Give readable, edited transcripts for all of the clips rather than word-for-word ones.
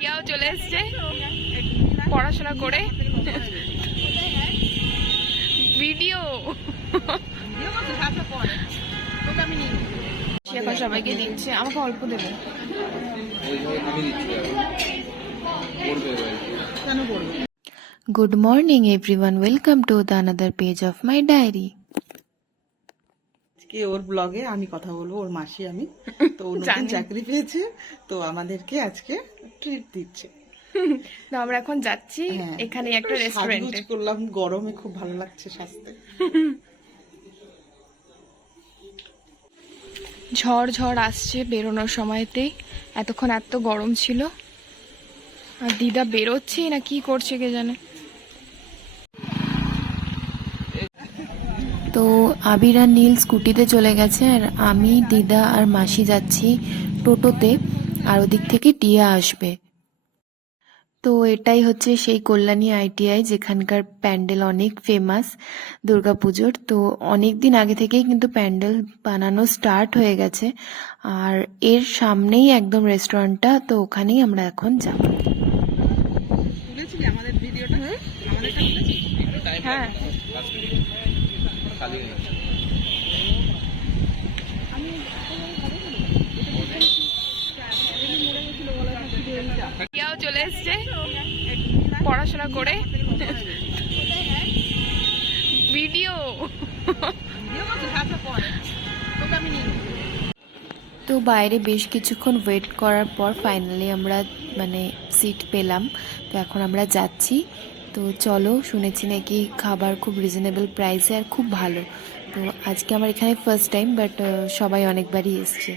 টিয়াও চলে এসছে পড়াশোনা করে ভিডিও এখন সবাইকে দিচ্ছে, আমাকে অল্প দেবে। Good morning everyone, welcome to the another page of my diary. আজকে ওর ব্লগে আমি কথা বলবো, ওর মাসি আমি তো ও নতুন চাকরি পেয়েছে, তো আমাদেরকে আজকে ট্রিট দিচ্ছে। তো আমরা এখন যাচ্ছি এখানে একটা রেস্টুরেন্টে। করলাম, গরমে খুব ভালো লাগছে সাজতে। ঝড় ঝড় আসছে বেরোনোর সময়তেই, এতক্ষণ এত গরম ছিল। আর দিদা বেরোচ্ছে না কি করছে কে জানে। তো আবির আর নীল স্কুটিতে চলে গেছে, আর আমি, দিদা আর মাসি যাচ্ছি টোটোতে, আর ওদিক থেকে টিয়া আসবে। তো এটাই হচ্ছে সেই কল্যাণী আইটিআই, যেখানকার প্যান্ডেল অনেক ফেমাস দুর্গাপুজোর। তো অনেক দিন আগে থেকেই কিন্তু প্যান্ডেল বানানো স্টার্ট হয়ে গেছে, আর এর সামনেই একদম রেস্টুরেন্টটা, তো ওখানেই আমরা এখন যাব। আমাদের ভিডিওটা হ্যাঁ টিয়াও চলে এসছে পড়াশোনা করে ভিডিও। তো বাইরে বেশ কিছুক্ষণ ওয়েট করার পর ফাইনালি আমরা সিট পেলাম। তো এখন আমরা যাচ্ছি। তো চলো, শুনেছি নাকি খাবার খুব রিজনেবল প্রাইসে আর খুব ভালো। তো আজকে আমার এখানে ফার্স্ট টাইম, বাট সবাই অনেকবারই এসছে।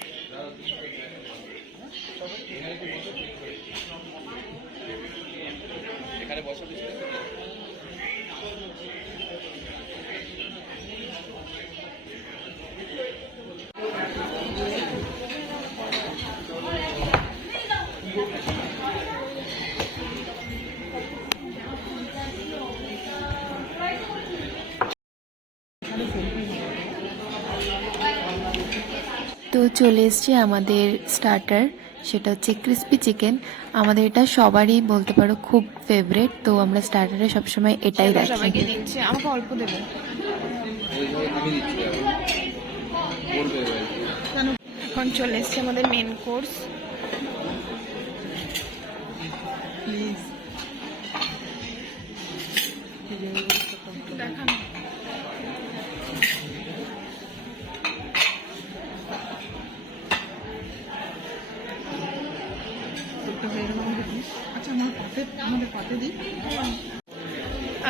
তো চলে এসছে আমাদের স্টার্টার, সেটা হচ্ছে ক্রিস্পি চিকেন। আমাদের এটা সবারই বলতে পারো খুব ফেভারিট, তো আমরা স্টার্টারে সবসময় এটাই রাখি। সবাইকে দিচ্ছে, আমাকে অল্প দেবে। এখন চলে এসছে আমাদের মেন কোর্স। দেখানো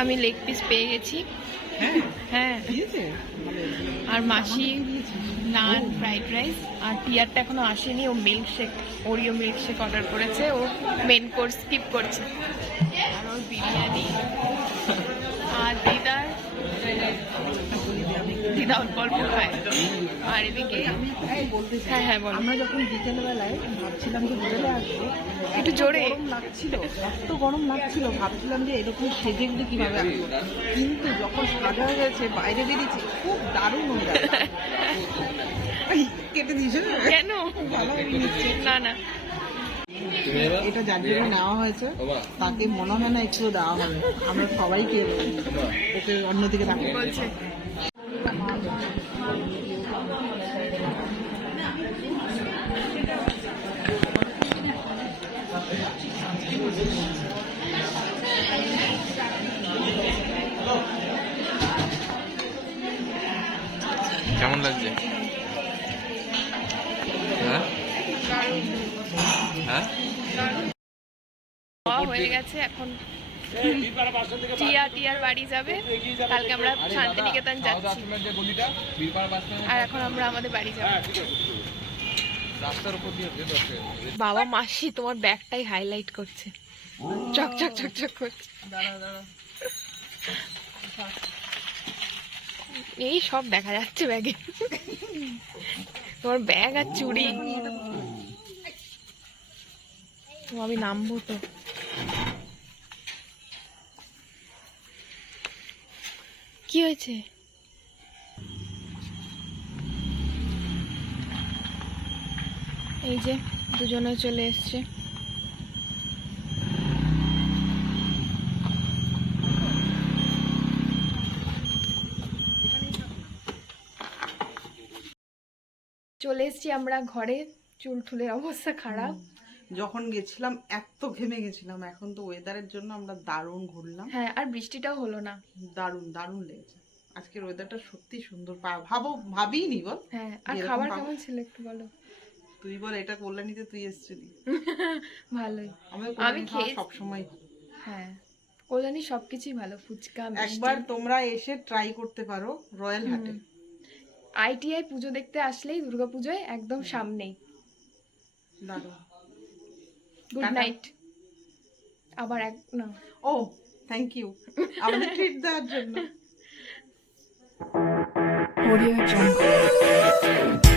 আমি লেগ পিস পেয়ে গেছি। হ্যাঁ, আর মাসি নান, ফ্রাইড রাইস, আর টিয়ারটা এখনো আসেনি। ও মিল্কশেক, ওরিও মিল্কশেক অর্ডার করেছে। ও মেন কোর্স স্কিপ করছে। আর ওর বিরিয়ানি, আর দিদা অল্প অল্প খায়। আর এদিকে হ্যাঁ হ্যাঁ বলো। আমরা যখন বিকেলবেলায় ভাবছিলাম যে হোটেলে আসবো, একটু জোরে লাগছিল, এত গরম লাগছিল, ভাবছিলাম যে এরকম সেজে গুলো কিভাবে আসবো, কিন্তু যখন সাজা হয়ে গেছে বাইরে বেরিয়েছি, খুব দারুণ হয়ে গেছে। কেটে দিয়েছে কেন? ভালো নিচ্ছে না না, এটা যার জন্য নেওয়া হয়েছে তাকে মনে হয় না একটু দেওয়া হবে। আমরা সবাইকে ওকে অন্যদিকে রাখবো বলছে। কেমন লাগছে? হ্যাঁ হ্যাঁ হয়ে গেছে। এখন টিয়ার বাড়ি যাবে, কালকে আমরা শান্তিনিকেতন যাচ্ছি। আর এখন আমরা আমাদের বাড়ি যাবো। বাবা মাসি তোমার ব্যাগটাই হাইলাইট করছে, চক চক চক চক করছে। এই সব দেখা যাচ্ছে ব্যাগে, তোমার ব্যাগ আর চুড়ি। আমি নামবো তো। কি হয়েছে? এই যে দুজনে চলে এসছে। চলে এসেছি আমরা ঘরে, চুল টুলের অবস্থা খারাপ। যখন গেছিলাম এত ঘেমে গেছিলাম, এখন তো ওয়েদারের জন্য আমরা দারুণ ঘুরলাম। হ্যাঁ, আর বৃষ্টিটাও হলো না। দারুণ দারুণ লেগেছে আজকের ওয়েদারটা, সত্যি সুন্দর। ভাবিনি বল। হ্যাঁ, আর যেরকম খাবার পাবো। কেমন ছিল একটু বলো। তুই বল, এটা কল্যাণীতে তুই এসেছিলি। ভালোই। আমি আমি খেয়ে সবসময়। হ্যাঁ, কল্যাণী সবকিছুই ভালো, ফুচকা মিষ্টি। একবার তোমরা এসে ট্রাই করতে পারো রয়্যাল হাটে। আইটিআই পুজো দেখতে আসলেই, দুর্গাপুজোয় একদম সামনেই। দারুণ। Good tata. নাইট। আবার এক না, ও থ্যাংক ইউ আমাদের ট্রিট দেওয়ার জন্য। Audio Jungle.